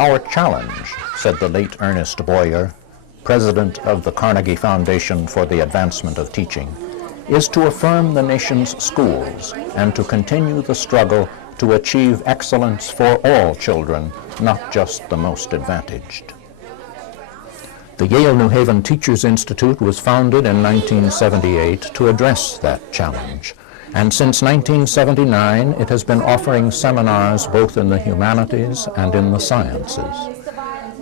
"Our challenge," said the late Ernest Boyer, president of the Carnegie Foundation for the Advancement of Teaching, "is to affirm the nation's schools and to continue the struggle to achieve excellence for all children, not just the most advantaged." The Yale-New Haven Teachers Institute was founded in 1978 to address that challenge, and since 1979 it has been offering seminars both in the humanities and in the sciences.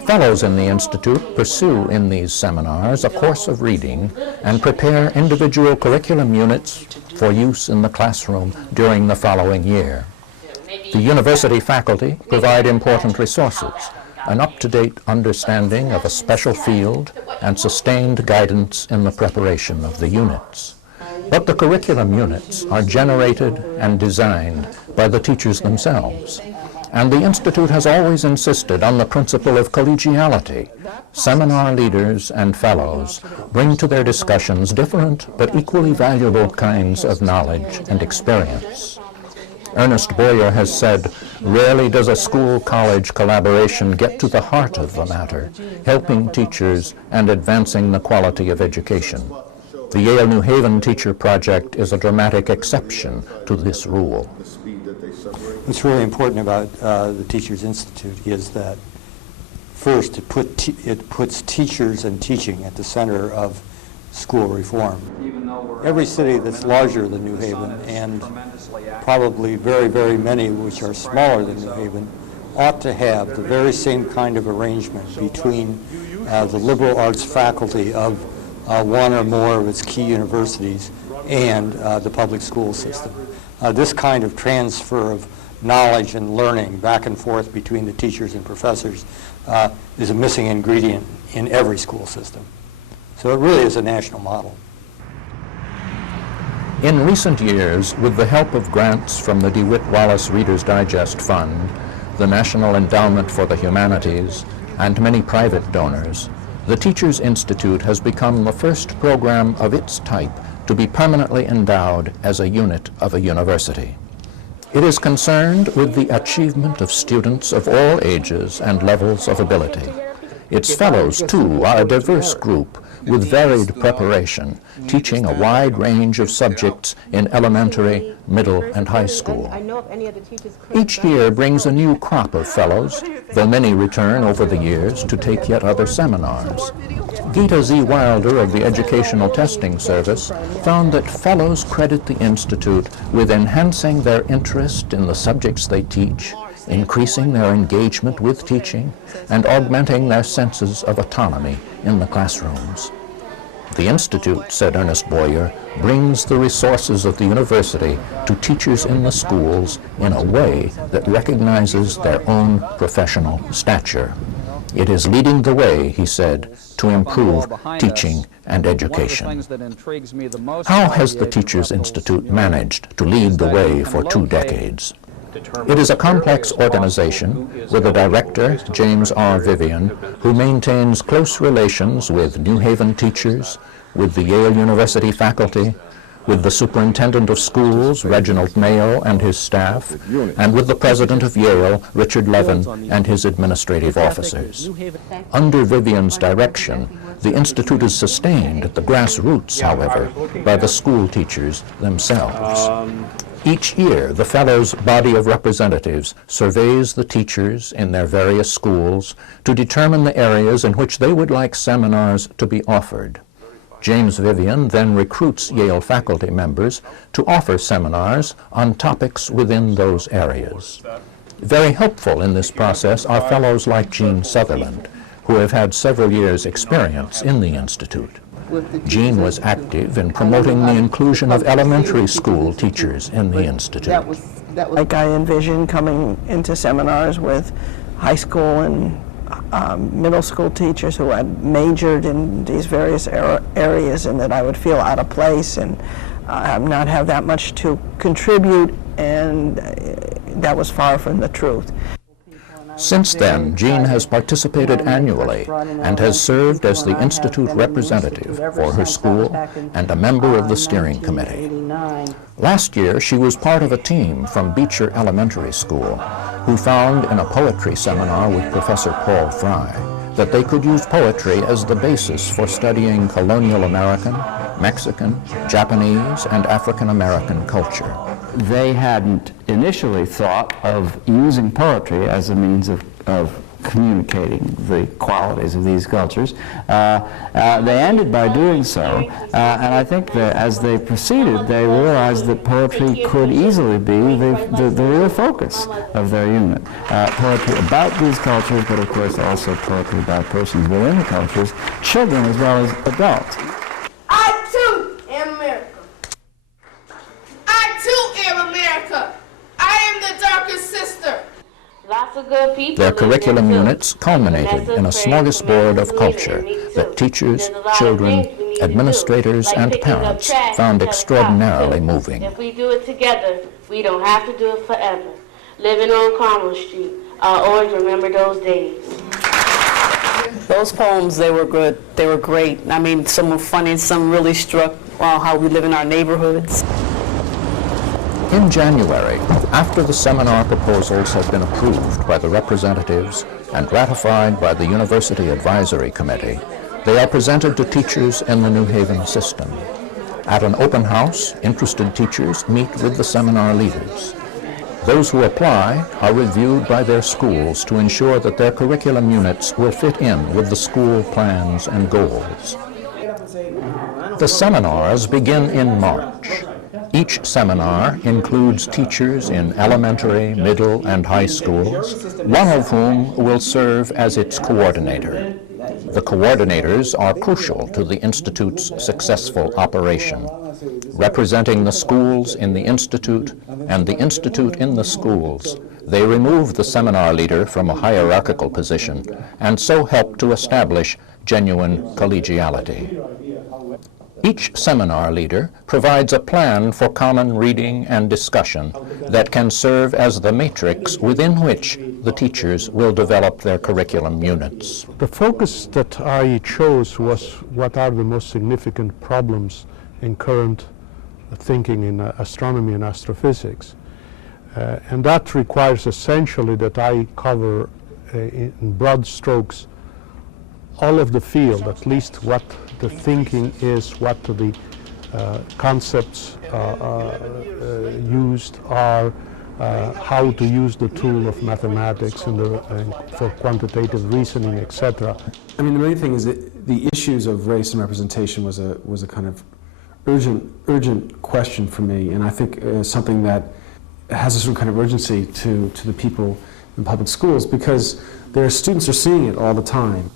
Fellows in the Institute pursue in these seminars a course of reading and prepare individual curriculum units for use in the classroom during the following year. The university faculty provide important resources, an up-to-date understanding of a special field, and sustained guidance in the preparation of the units. But the curriculum units are generated and designed by the teachers themselves. And the Institute has always insisted on the principle of collegiality. Seminar leaders and fellows bring to their discussions different but equally valuable kinds of knowledge and experience. Ernest Boyer has said, "Rarely does a school-college collaboration get to the heart of the matter, helping teachers and advancing the quality of education. The Yale-New Haven Teacher Project is a dramatic exception to this rule." What's really important about the Teachers Institute is that, first, it puts teachers and teaching at the center of school reform. Every city that's larger than New Haven, and probably very, very many which are smaller than New Haven, ought to have the very same kind of arrangement between the liberal arts faculty of one or more of its key universities and the public school system. This kind of transfer of knowledge and learning back and forth between the teachers and professors is a missing ingredient in every school system. So it really is a national model. In recent years, with the help of grants from the DeWitt Wallace Reader's Digest Fund, the National Endowment for the Humanities, and many private donors, the Teachers Institute has become the first program of its type to be permanently endowed as a unit of a university. It is concerned with the achievement of students of all ages and levels of ability. Its fellows, too, are a diverse group with varied preparation, teaching a wide range of subjects in elementary, middle, and high school. Each year brings a new crop of fellows, though many return over the years to take yet other seminars. Gita Z. Wilder of the Educational Testing Service found that fellows credit the Institute with enhancing their interest in the subjects they teach, increasing their engagement with teaching, and augmenting their senses of autonomy in the classrooms. The Institute, said Ernest Boyer, brings the resources of the university to teachers in the schools in a way that recognizes their own professional stature. It is leading the way, he said, to improve teaching and education. How has the Teachers Institute managed to lead the way for 2 decades? It is a complex organization with a director, James R. Vivian, who maintains close relations with New Haven teachers, with the Yale University faculty, with the superintendent of schools, Reginald Mayo, and his staff, and with the president of Yale, Richard Levin, and his administrative officers. Under Vivian's direction, the Institute is sustained at the grassroots, however, by the school teachers themselves. Each year, the Fellows' body of representatives surveys the teachers in their various schools to determine the areas in which they would like seminars to be offered. James Vivian then recruits Yale faculty members to offer seminars on topics within those areas. Very helpful in this process are fellows like Gene Sutherland, who have had several years' experience in the Institute. Gene was active in promoting the inclusion of elementary school teachers in the Institute. Like I envisioned coming into seminars with high school and middle school teachers who had majored in these various areas, and that I would feel out of place and not have that much to contribute, and that was far from the truth. Since then, Jean has participated annually and has served as the Institute representative for her school and a member of the steering committee. Last year, she was part of a team from Beecher Elementary School who found in a poetry seminar with Professor Paul Fry that they could use poetry as the basis for studying colonial American, Mexican, Japanese, and African American culture. They hadn't initially thought of using poetry as a means of communicating the qualities of these cultures. They ended by doing so, and I think that as they proceeded, they realized that poetry could easily be the real focus of their unit. Poetry about these cultures, but of course also poetry about persons within the cultures, children as well as adults. I too am America. I too am America. I am the darkest sister. Lots of good people. Their curriculum units culminated in a smorgasbord of culture that teachers, children, administrators, and parents found extraordinarily moving. If we do it together, we don't have to do it forever. Living on Carmel Street, I'll always remember those days. Those poems, they were good. They were great. I mean, some were funny, some really struck how we live in our neighborhoods. In January, after the seminar proposals had been approved by the representatives and ratified by the University Advisory Committee, they are presented to teachers in the New Haven system. At an open house, interested teachers meet with the seminar leaders. Those who apply are reviewed by their schools to ensure that their curriculum units will fit in with the school plans and goals. The seminars begin in March. Each seminar includes teachers in elementary, middle, and high schools, one of whom will serve as its coordinator. The coordinators are crucial to the Institute's successful operation, representing the schools in the Institute and the Institute in the schools. They remove the seminar leader from a hierarchical position and so help to establish genuine collegiality. Each seminar leader provides a plan for common reading and discussion that can serve as the matrix within which the teachers will develop their curriculum units. The focus that I chose was what are the most significant problems in current thinking in astronomy and astrophysics. And that requires essentially that I cover in broad strokes all of the field, at least what the thinking is, what the concepts used are, how to use the tool of mathematics for quantitative reasoning, etc. I mean, the main thing is that the issues of race and representation was a kind of urgent question for me, and I think something that has a certain kind of urgency to the people in public schools, because their students are seeing it all the time.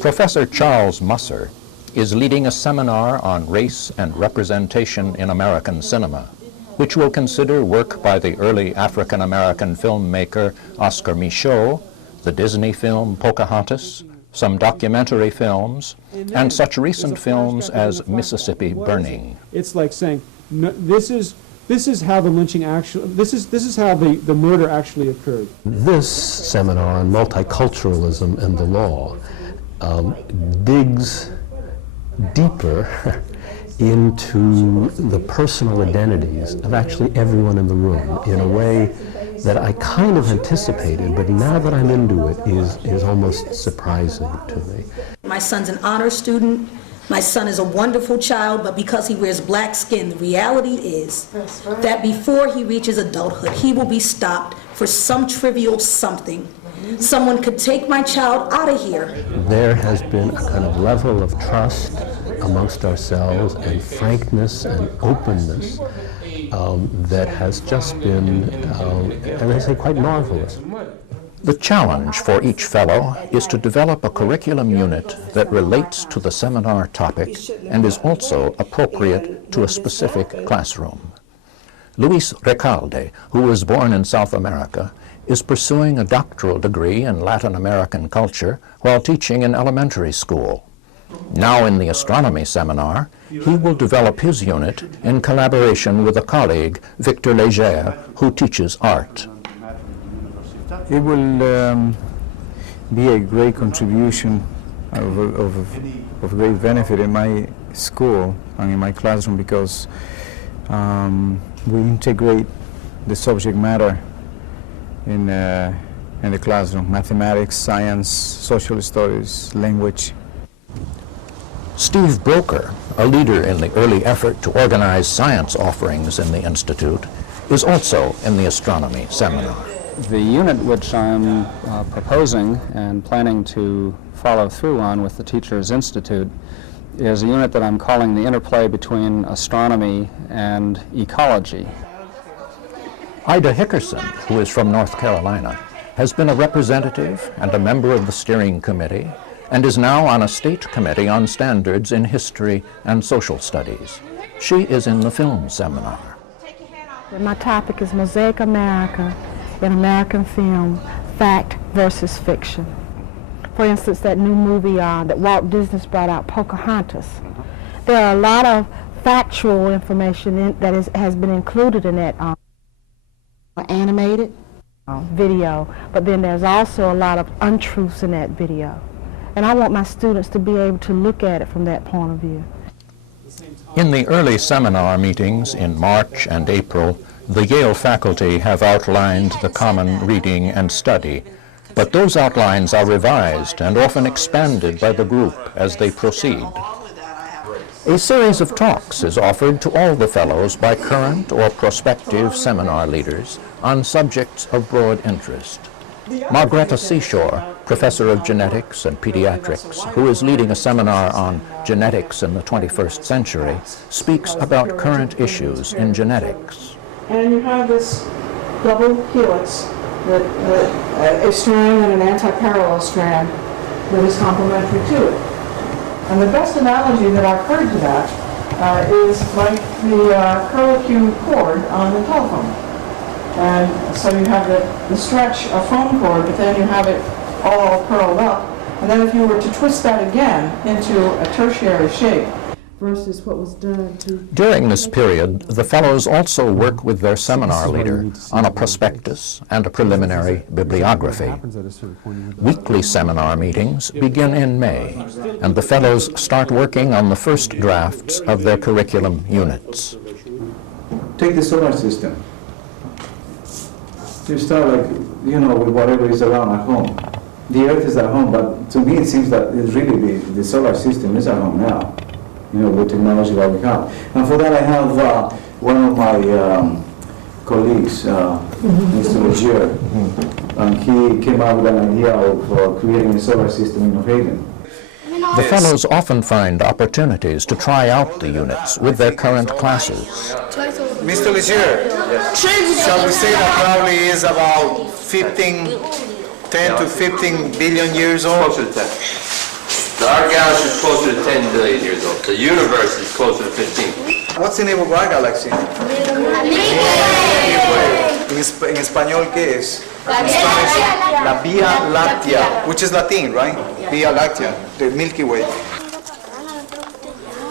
Professor Charles Musser is leading a seminar on race and representation in American cinema, which will consider work by the early African-American filmmaker Oscar Micheaux, the Disney film Pocahontas, some documentary films, and such recent films as Mississippi Burning. It's like saying, no, this is how the lynching actually, this is how the murder actually occurred. This seminar on multiculturalism and the law digs deeper into the personal identities of actually everyone in the room in a way that I kind of anticipated, but now that I'm into it is almost surprising to me. My son's an honor student. My son is a wonderful child, but because he wears black skin, the reality is that before he reaches adulthood, he will be stopped for some trivial something. Someone could take my child out of here. There has been a kind of level of trust amongst ourselves and frankness and openness that has just been, and I say, quite marvelous. The challenge for each fellow is to develop a curriculum unit that relates to the seminar topic and is also appropriate to a specific classroom. Luis Recalde, who was born in South America, is pursuing a doctoral degree in Latin American culture while teaching in elementary school. Now in the astronomy seminar, he will develop his unit in collaboration with a colleague, Victor Leger, who teaches art. It will be a great contribution of great benefit in my school and in my classroom, because we integrate the subject matter in the classroom: mathematics, science, social studies, language. Steve Broker, a leader in the early effort to organize science offerings in the Institute, is also in the astronomy seminar. The unit which I'm proposing and planning to follow through on with the Teachers Institute is a unit that I'm calling the interplay between astronomy and ecology. Ida Hickerson, who is from North Carolina, has been a representative and a member of the steering committee and is now on a state committee on standards in history and social studies. She is in the film seminar. My topic is Mosaic America in American film, fact versus fiction. For instance, that new movie that Walt Disney brought out, Pocahontas. There are a lot of factual information that has been included in that animated video, but then there's also a lot of untruths in that video. And I want my students to be able to look at it from that point of view. In the early seminar meetings in March and April, the Yale faculty have outlined the common reading and study, but those outlines are revised and often expanded by the group as they proceed. A series of talks is offered to all the fellows by current or prospective seminar leaders on subjects of broad interest. Margreta Seashore, professor of genetics and pediatrics, who is leading a seminar on genetics in the 21st century, speaks about current issues in genetics. And you have this double helix, a strand and an anti-parallel strand that is complementary to it. And the best analogy that I've heard to that is like the curlicue cord on the telephone. And so you have the stretch of phone cord, but then you have it all curled up. And then if you were to twist that again into a tertiary shape, versus what was done to... During this period, the fellows also work with their seminar leader on a prospectus and a preliminary bibliography. Weekly seminar meetings begin in May, and the fellows start working on the first drafts of their curriculum units. Take the solar system. You start with whatever is around at home. The Earth is at home, but to me it seems that it's really the solar system is at home now. With technology that we have. And for that I have one of my colleagues, Mr. Legier, and he came up with an idea of creating a solar system in New Haven. The fellows often find opportunities to try out the units with their current classes. Mr. Legier, shall we say that probably is about 10 to 15 billion years old? Our galaxy is closer to 10 billion years old. The universe is closer to 15. What's the name of our galaxy? En español, ¿qué es? La Vía Láctea, which is Latin, right? Vía Láctea, the Milky Way.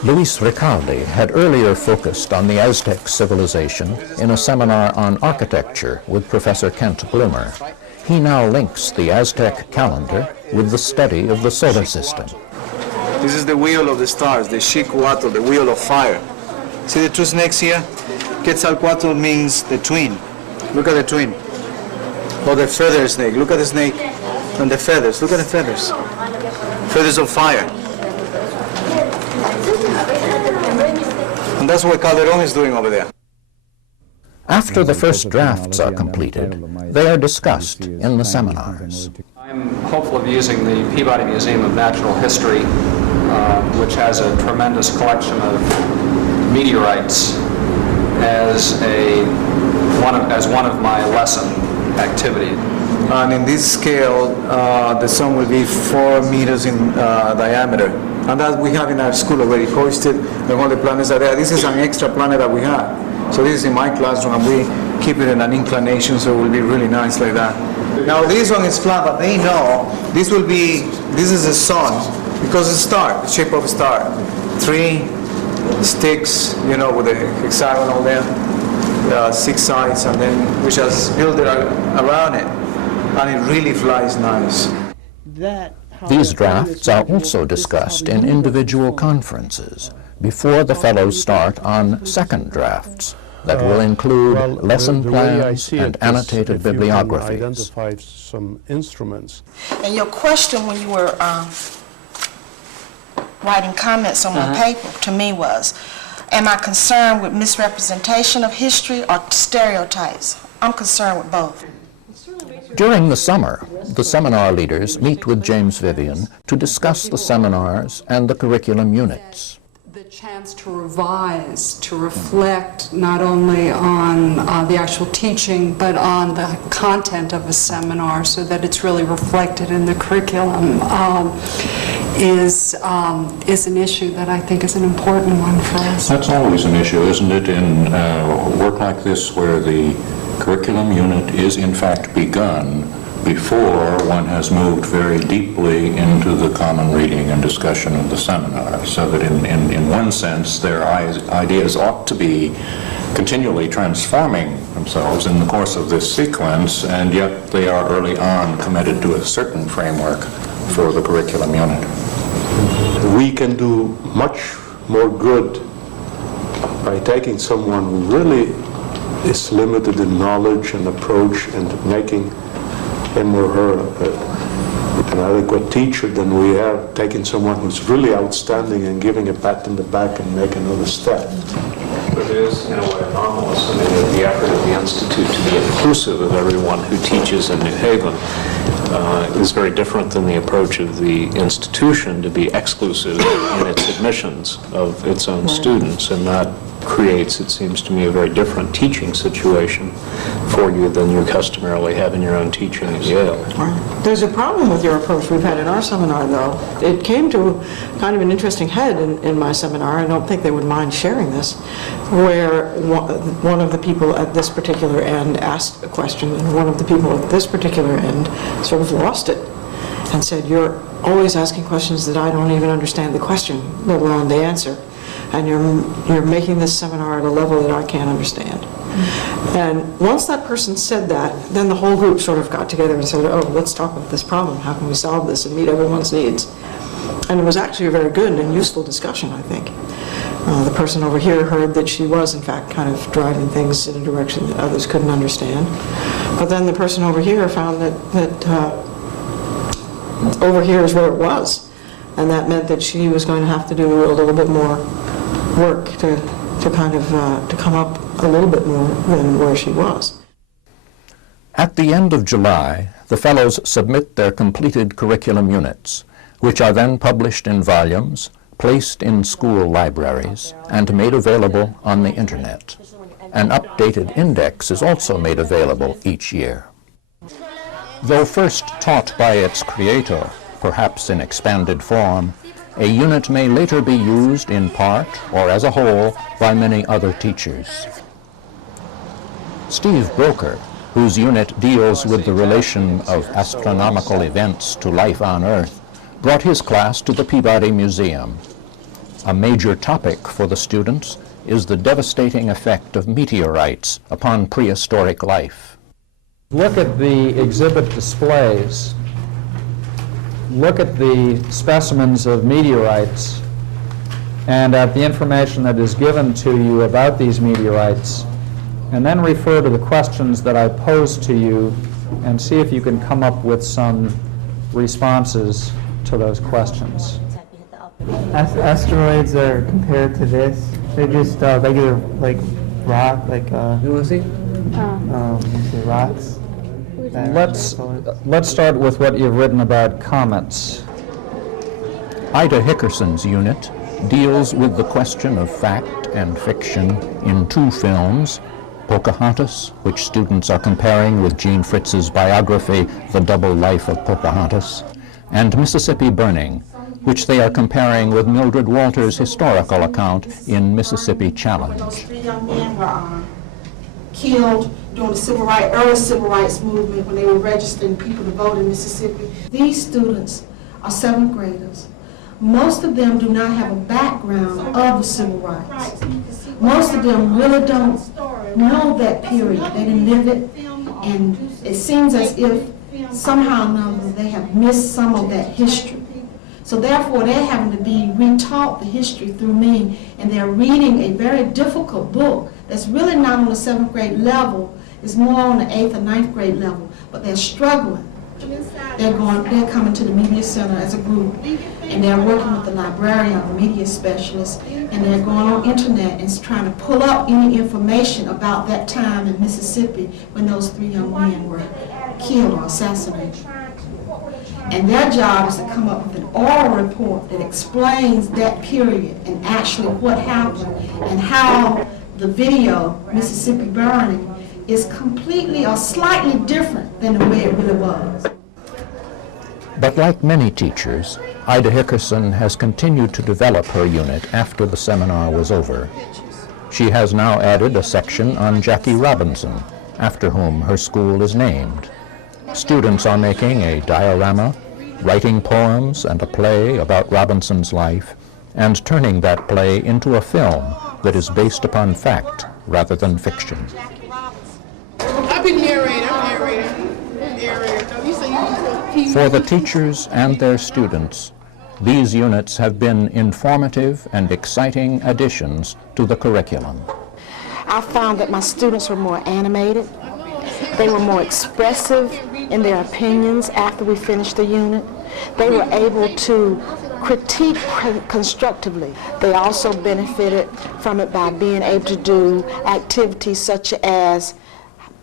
Luis Ricaldi had earlier focused on the Aztec civilization in a seminar on architecture with Professor Kent Bloomer. He now links the Aztec calendar with the study of the solar system. This is the wheel of the stars, the Xicuatl, the wheel of fire. See the two snakes here? Quetzalcoatl means the twin. Look at the twin. Or the feather snake. Look at the snake and the feathers. Look at the feathers. Feathers of fire. And that's what Calderon is doing over there. After the first drafts are completed, they are discussed in the seminars. I'm hopeful of using the Peabody Museum of Natural History, which has a tremendous collection of meteorites, as one of my lesson activities. And in this scale, the sun will be 4 meters in diameter. And that we have in our school already hoisted, and all the planets are there. This is an extra planet that we have. So this is in my classroom, and we keep it in an inclination, so it will be really nice like that. Now this one is flat, but they know this is the sun, because it's a star, the shape of a star. 3 sticks, with the hexagonal there, 6 sides, and then we just build it around it. and it really flies nice. These drafts are also discussed in individual conferences before the fellows start on second drafts that will include lesson plans and annotated bibliographies. Identify some instruments. And your question when you were writing comments on my paper to me was, am I concerned with misrepresentation of history or stereotypes? I'm concerned with both. During the summer, the seminar leaders meet with James Vivian to discuss the seminars and the curriculum units. The chance to revise, to reflect not only on the actual teaching, but on the content of a seminar so that it's really reflected in the curriculum is an issue that I think is an important one for us. That's always an issue, isn't it, in work like this where the curriculum unit is in fact begun before one has moved very deeply into the common reading and discussion of the seminar, so that in one sense their ideas ought to be continually transforming themselves in the course of this sequence, and yet they are early on committed to a certain framework for the curriculum unit. We can do much more good by taking someone who really is limited in knowledge and approach and making him or her an adequate teacher than we have taking someone who's really outstanding and giving a pat on the back and make another step. But it is, in a way, anomalous. I mean, the effort of the Institute to be inclusive of everyone who teaches in New Haven is very different than the approach of the institution to be exclusive in its admissions of its own students, and that creates, it seems to me, a very different teaching situation for you than you customarily have in your own teaching at Yale. Right. There's a problem with your approach we've had in our seminar, though. It came to kind of an interesting head in my seminar. I don't think they would mind sharing this, where one of the people at this particular end asked a question, and one of the people at this particular end sort of lost it and said, "You're always asking questions that I don't even understand the question, let alone the answer. And you're making this seminar at a level that I can't understand." And once that person said that, then the whole group sort of got together and said, "Oh, let's talk about this problem. How can we solve this and meet everyone's needs?" And it was actually a very good and useful discussion, I think. The person over here heard that she was, in fact, kind of driving things in a direction that others couldn't understand. But then the person over here found that over here is where it was. And that meant that she was going to have to do a little bit more work to come up a little bit more than where she was. At the end of July, the fellows submit their completed curriculum units, which are then published in volumes, placed in school libraries, and made available on the internet. An updated index is also made available each year. Though first taught by its creator, perhaps in expanded form, a unit may later be used in part or as a whole by many other teachers. Steve Broker, whose unit deals with the relation of astronomical events to life on Earth, brought his class to the Peabody Museum. A major topic for the students is the devastating effect of meteorites upon prehistoric life. Look at the exhibit displays. Look at the specimens of meteorites and at the information that is given to you about these meteorites, and then refer to the questions that I pose to you and see if you can come up with some responses to those questions. Asteroids are compared to this. They're just regular, like rock, like rocks. Let's start with what you've written about comets. Ida Hickerson's unit deals with the question of fact and fiction in two films, Pocahontas, which students are comparing with Jean Fritz's biography, The Double Life of Pocahontas, and Mississippi Burning, which they are comparing with Mildred Walters' historical account in Mississippi Challenge. 3 young men were killed during the early civil rights movement when they were registering people to vote in Mississippi. These students are 7th graders. Most of them do not have a background of the civil rights. Most of them really don't know that period. They didn't live it, and it seems as if somehow or another they have missed some of that history. So therefore, they're having to be retaught the history through me, and they're reading a very difficult book that's really not on the 7th grade level. It's more on the 8th or 9th grade level, but they're struggling. They're coming to the media center as a group, and they're working with the librarian, the media specialist, and they're going on internet and trying to pull up any information about that time in Mississippi when those 3 young men were killed or assassinated. And their job is to come up with an oral report that explains that period and actually what happened and how the video, Mississippi Burning, is completely or slightly different than the way it really was. But like many teachers, Ida Hickerson has continued to develop her unit after the seminar was over. She has now added a section on Jackie Robinson, after whom her school is named. Students are making a diorama, writing poems and a play about Robinson's life, and turning that play into a film that is based upon fact rather than fiction. I've been narrating. For the teachers and their students, these units have been informative and exciting additions to the curriculum. I found that my students were more animated. They were more expressive in their opinions after we finished the unit. They were able to critique constructively. They also benefited from it by being able to do activities such as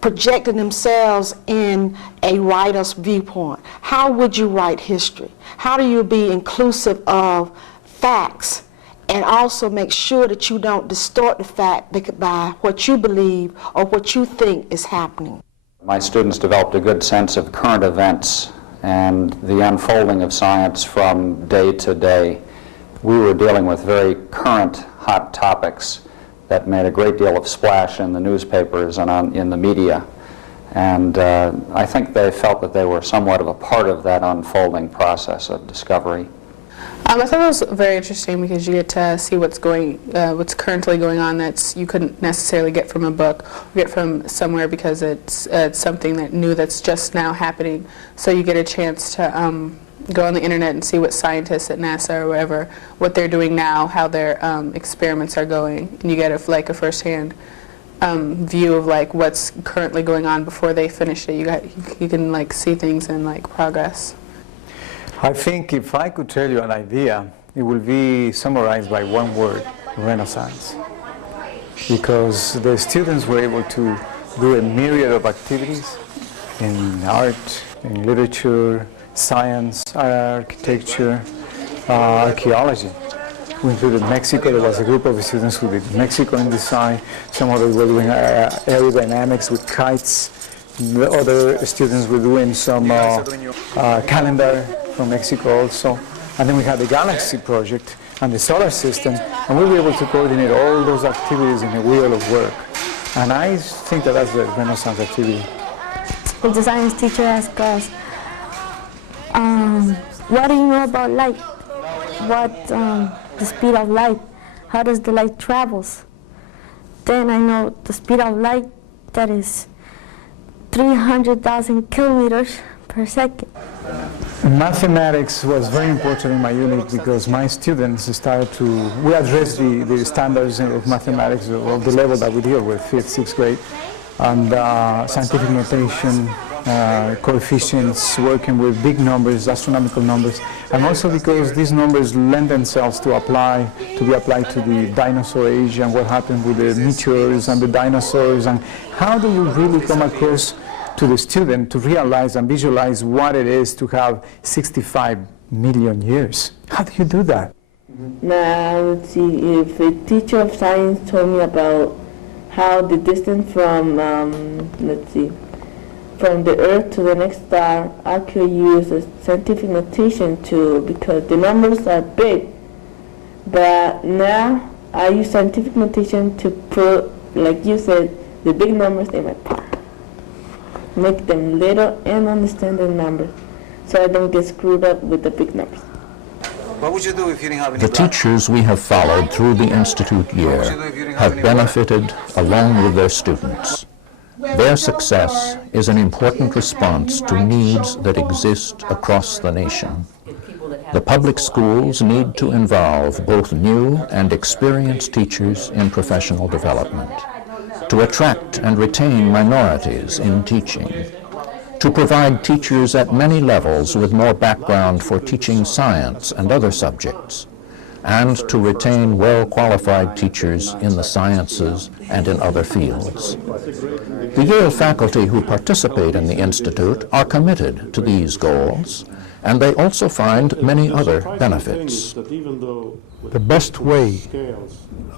projecting themselves in a writer's viewpoint. How would you write history? How do you be inclusive of facts and also make sure that you don't distort the fact by what you believe or what you think is happening? My students developed a good sense of current events and the unfolding of science from day to day. We were dealing with very current, hot topics that made a great deal of splash in the newspapers and in the media. And I think they felt that they were somewhat of a part of that unfolding process of discovery. I thought it was very interesting because you get to see what's currently going on that you couldn't necessarily get from a book or get from somewhere because it's something that's just now happening. So you get a chance to go on the internet and see what scientists at NASA or wherever, what they're doing now, how their experiments are going, and you get a first-hand view of what's currently going on before they finish it. You can see things in progress. I think if I could tell you an idea, it will be summarized by one word: Renaissance. Because the students were able to do a myriad of activities in art, in literature, science, architecture, archaeology. We included Mexico. There was a group of students who did Mexico in design. Some others were doing aerodynamics with kites. The other students were doing some calendar from Mexico also. And then we had the Galaxy Project and the solar system, and we were able to coordinate all those activities in a wheel of work. And I think that that's the Renaissance activity. The science teacher asked us, what do you know about light? What the speed of light? How does the light travels? Then I know the speed of light, that is 300,000 kilometers per second. Mathematics was very important in my unit because my students started to, we addressed the standards of mathematics of the level that we deal with, 5th, 6th grade, and scientific notation, coefficients, working with big numbers, astronomical numbers, and also because these numbers lend themselves to be applied to the dinosaur age and what happened with the meteors and the dinosaurs, and how do you really come across to the student to realize and visualize what it is to have 65 million years. How do you do that? Now, let's see, if a teacher of science told me about how the distance from, from the Earth to the next star, I could use a scientific notation too, because the numbers are big. But now, I use scientific notation to put, like you said, the big numbers in my part. Make them little and understand the numbers, so I don't get screwed up with the big numbers. What would you do if you didn't have any The teachers we have followed through the Institute year have benefited along with their students. Their success is an important response to needs that exist across the nation. The public schools need to involve both new and experienced teachers in professional development, to attract and retain minorities in teaching, to provide teachers at many levels with more background for teaching science and other subjects, and to retain well-qualified teachers in the sciences and in other fields. The Yale faculty who participate in the Institute are committed to these goals, and they also find many other benefits. The best way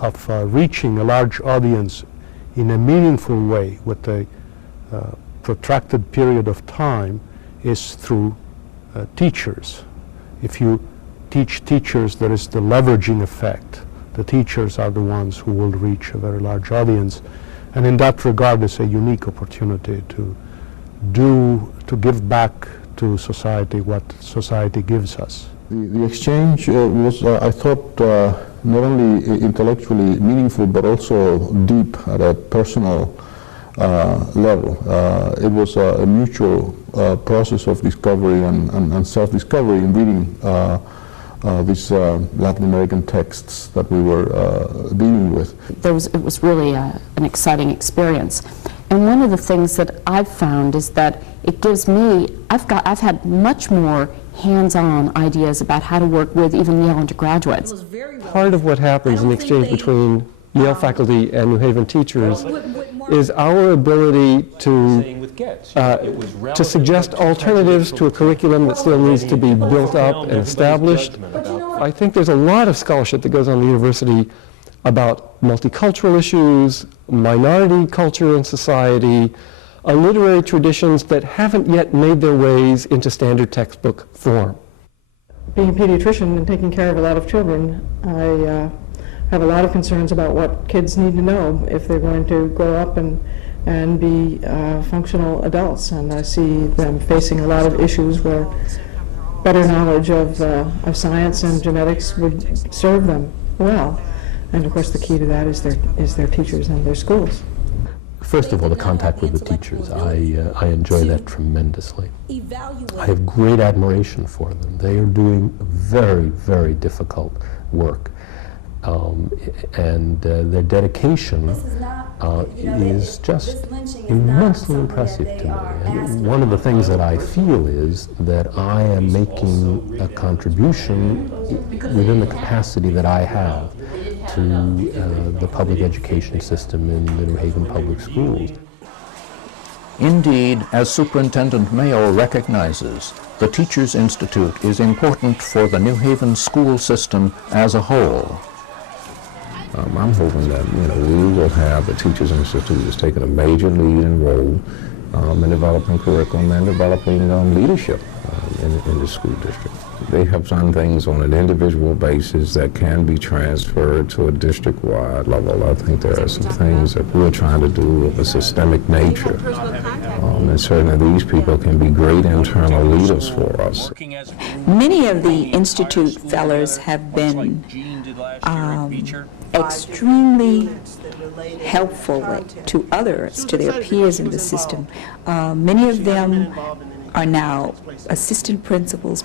of reaching a large audience in a meaningful way with a protracted period of time is through teachers. If you teach teachers, there is the leveraging effect. The teachers are the ones who will reach a very large audience, and in that regard it's a unique opportunity to give back to society what society gives us. The exchange was, I thought, not only intellectually meaningful but also deep at a personal level. It was a mutual process of discovery and self-discovery in reading these Latin American texts that we were dealing with. It was really an exciting experience. And one of the things that I've found is that it gives me, I've had much more hands-on ideas about how to work with even Yale undergraduates. Part of what happens in the exchange between Yale faculty and New Haven teachers is our ability to suggest alternatives to a curriculum that still needs to be built up and established. I think there's a lot of scholarship that goes on in the university about multicultural issues, minority culture in society, literary traditions that haven't yet made their ways into standard textbook form. Being a pediatrician and taking care of a lot of children, I have a lot of concerns about what kids need to know if they're going to grow up and be functional adults. And I see them facing a lot of issues where better knowledge of science and genetics would serve them well. And of course the key to that is their teachers and their schools. First of all, the contact with the teachers. I enjoy that tremendously. I have great admiration for them. They are doing very, very difficult work. And their dedication is just immensely impressive to me. And one of the things that I feel is that I am making a contribution within the capacity that I have to the public education system in the New Haven public schools. Indeed, as Superintendent Mayo recognizes, the Teachers Institute is important for the New Haven school system as a whole. I'm hoping that we will have the Teachers Institute that's taking a major lead and role in developing curriculum and developing leadership in the school district. They have done things on an individual basis that can be transferred to a district-wide level. I think there are some things that we're trying to do of a systemic nature. And certainly these people can be great internal leaders for us. Many of the Institute fellows have been extremely helpful to others, to their peers in the system. Many of them are now assistant principals,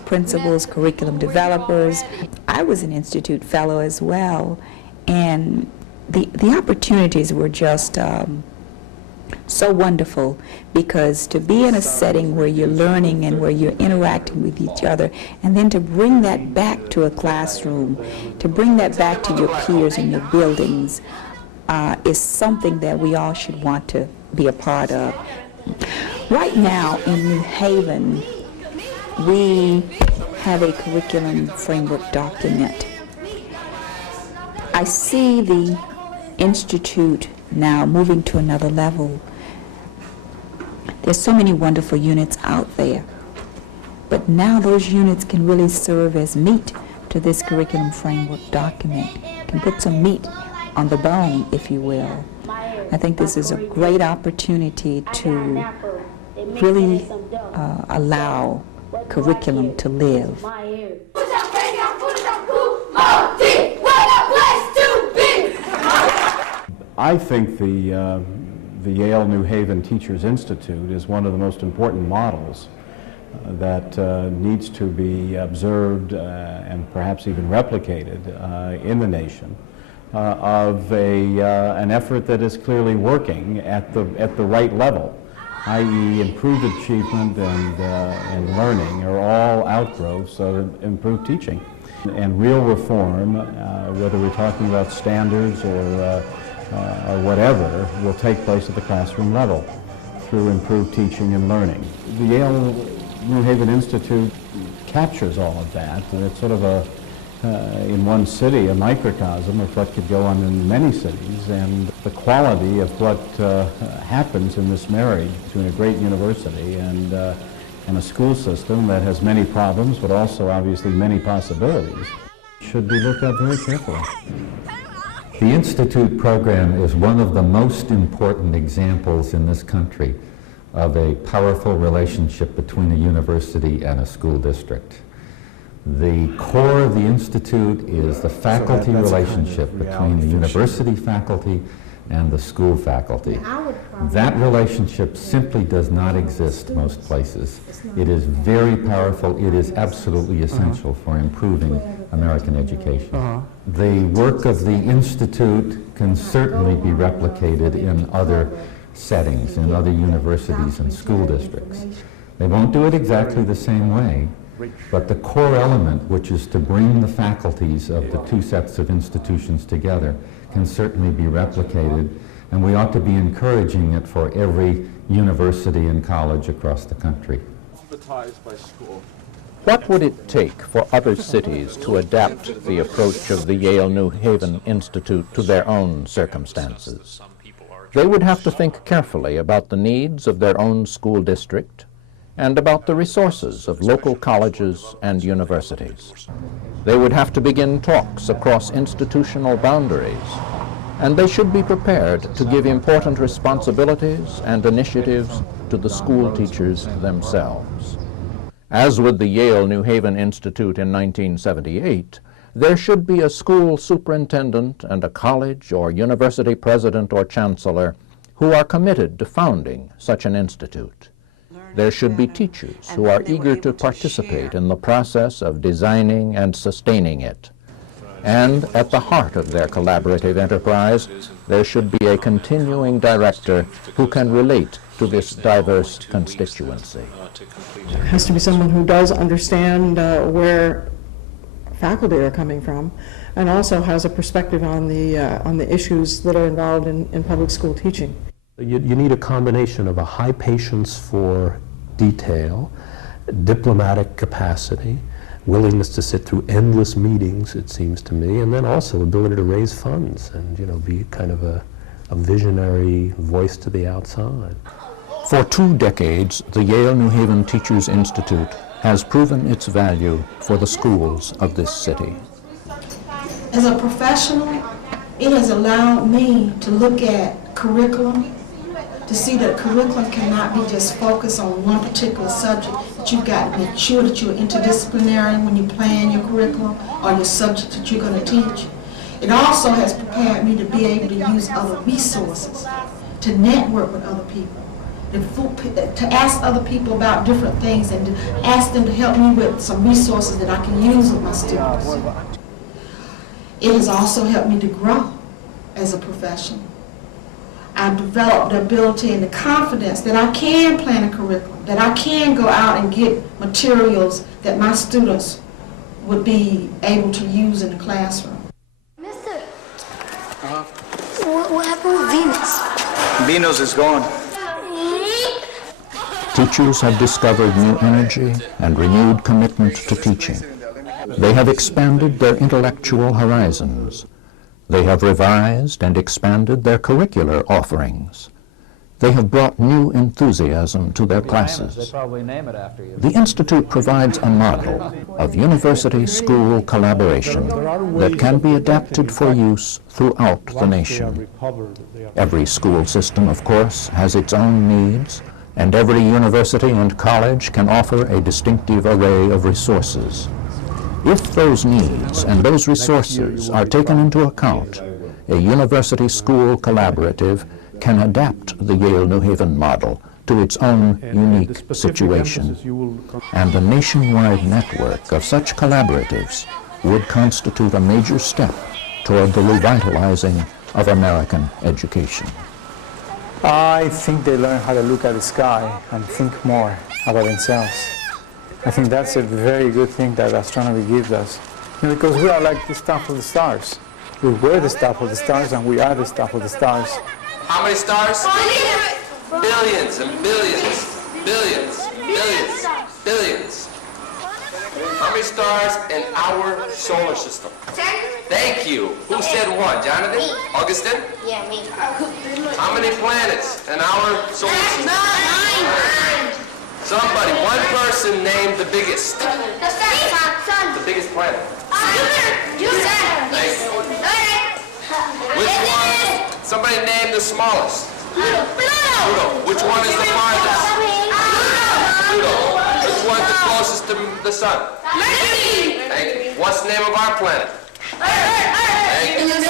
curriculum developers. I was an Institute fellow as well, and the opportunities were just so wonderful, because to be in a setting where you're learning and where you're interacting with each other, and then to bring that back to a classroom, to bring that back to your peers in your buildings, is something that we all should want to be a part of. Right now in New Haven, we have a curriculum framework document. I see the Institute now moving to another level. There's so many wonderful units out there, but now those units can really serve as meat to this curriculum framework document, can put some meat on the bone, if you will. I think this is a great opportunity to really allow curriculum to live. I think the Yale-New Haven Teachers Institute is one of the most important models that needs to be observed and perhaps even replicated in the nation of an effort that is clearly working at the right level, i.e. improved achievement and learning are all outgrowths of improved teaching. And real reform, whether we're talking about standards or whatever, will take place at the classroom level through improved teaching and learning. The Yale-New Haven Institute captures all of that, and it's sort of in one city, a microcosm of what could go on in many cities, and the quality of what happens in this marriage between a great university and a school system that has many problems, but also obviously many possibilities, should be looked at very carefully. The Institute program is one of the most important examples in this country of a powerful relationship between a university and a school district. The core of the Institute is the faculty relationship between the university faculty and the school faculty. That relationship simply does not exist most places. It is very powerful. It is absolutely essential for improving American education. The work of the Institute can certainly be replicated in other settings, in other universities and school districts. They won't do it exactly the same way, but the core element, which is to bring the faculties of the two sets of institutions together, can certainly be replicated, and we ought to be encouraging it for every university and college across the country. What would it take for other cities to adapt the approach of the Yale-New Haven Institute to their own circumstances? They would have to think carefully about the needs of their own school district and about the resources of local colleges and universities. They would have to begin talks across institutional boundaries, and they should be prepared to give important responsibilities and initiatives to the school teachers themselves. As with the Yale-New Haven Institute in 1978, there should be a school superintendent and a college or university president or chancellor who are committed to founding such an institute. There should be teachers who are eager to participate in the process of designing and sustaining it. And at the heart of their collaborative enterprise, there should be a continuing director who can relate to this diverse constituency. It has to be someone who does understand where faculty are coming from, and also has a perspective on the issues that are involved in public school teaching. You need a combination of a high patience for detail, diplomatic capacity, willingness to sit through endless meetings, it seems to me, and then also ability to raise funds and, you know, be kind of a visionary voice to the outside. For 2 decades, the Yale-New Haven Teachers Institute has proven its value for the schools of this city. As a professional, it has allowed me to look at curriculum, to see that curriculum cannot be just focused on one particular subject, that you've got to make sure that you're interdisciplinary when you plan your curriculum or your subject that you're going to teach. It also has prepared me to be able to use other resources, to network with other people, to ask other people about different things and to ask them to help me with some resources that I can use with my students. It has also helped me to grow as a professional. I've developed the ability and the confidence that I can plan a curriculum, that I can go out and get materials that my students would be able to use in the classroom. Mister, what happened with Venus? Venus is gone. Teachers have discovered new energy and renewed commitment to teaching. They have expanded their intellectual horizons. They have revised and expanded their curricular offerings. They have brought new enthusiasm to their classes. The Institute provides a model of university-school collaboration that can be adapted for use throughout the nation. Every school system, of course, has its own needs, and every university and college can offer a distinctive array of resources. If those needs and those resources are taken into account, a university-school collaborative can adapt the Yale-New Haven model to its own unique situation, and a nationwide network of such collaboratives would constitute a major step toward the revitalizing of American education. I think they learn how to look at the sky and think more about themselves. I think that's a very good thing that astronomy gives us. Because we are like the stuff of the stars. We were the stuff of the stars and we are the stuff of the stars. How many stars? Billions and billions, billions, billions, billions. How many stars in our solar system? 10. Thank you. Who said one? Jonathan? Me. Augustine? Yeah, me. How many planets in our solar system? 9. Somebody, one person named the biggest. The sun. The biggest planet. Jupiter. Thank you. Which one? Somebody named the smallest. Pluto. Which one is the farthest? Pluto. Which one's the closest to the sun? Mercury. Thank you. What's the name of our planet? Earth. Thank you.